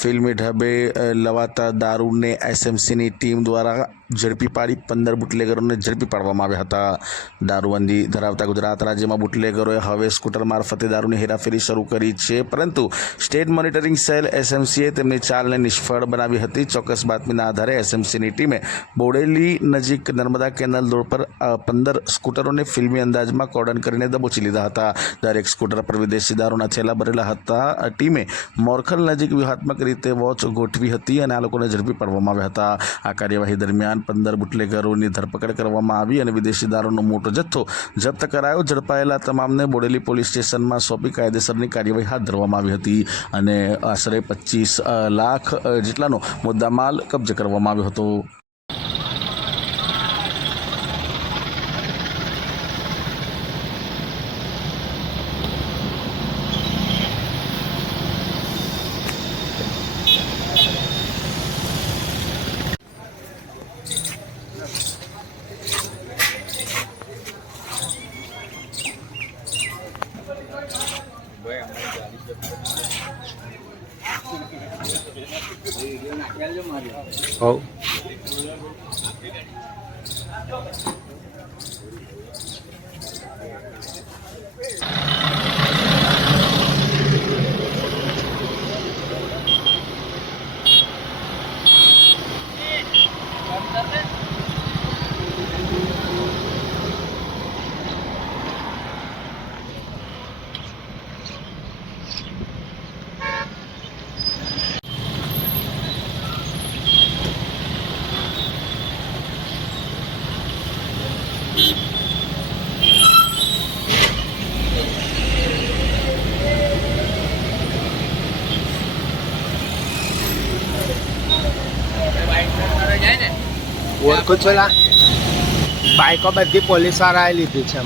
फिल्मी ढबे लवाता दारूने एसएमसीની ટીમ દ્વારા ઝડપી પાડી 15 બુટલેગરોને ઝડપી પાડવામાં આવ્યા હતા। દારૂબંધી ધરાવતા ગુજરાત રાજ્યમાં બુટલેગરોએ હવે સ્કૂટર મારફતે દારૂની હેરાફેરી શરૂ કરી છે, પરંતુ સ્ટેટ મોનિટરિંગ સેલ એસએમસીએ તેમની ચાલને નિષ્ફળ બનાવી હતી। ચોક્કસ બાતમીના આધારે એસએમસીની ટીમે બોડેલી નજીક નર્મદા કેનાલ રોડ પર 15 સ્કૂટરોને ફિલ્મી અંદાજમાં કોર્ડન કરીને દબોચી લીધા હતા। દરેક સ્કૂટર પર વિદેશી દારૂના થેલા ભરેલા હતા। ટીમે મોરખલ નજીક વ્યૂહાત્મક રીતે વોચ ગોઠવી હતી અને આ લોકોને ઝડપી પાડવામાં આવ્યા હતા। આ કાર્યવાહી દરમિયાન 15 બુટલેગરોની ધરપકડ કરવામાં આવી અને વિદેશી દારૂનો મોટો જથ્થો જપ્ત કરાયો। ઝડપાયેલા તમામને બોડેલી પોલીસ સ્ટેશનમાં સોંપી કાયદેસરની કાર્યવાહી હાથ ધરવામાં આવી હતી અને આશરે 25 લાખ જેટલાનો મુદ્દામાલ કબજે કરવામાં આવ્યો હતો। Oh. ઓળખો છો લા બાઈકો બધી પોલીસ વાળાએ લીધી છે।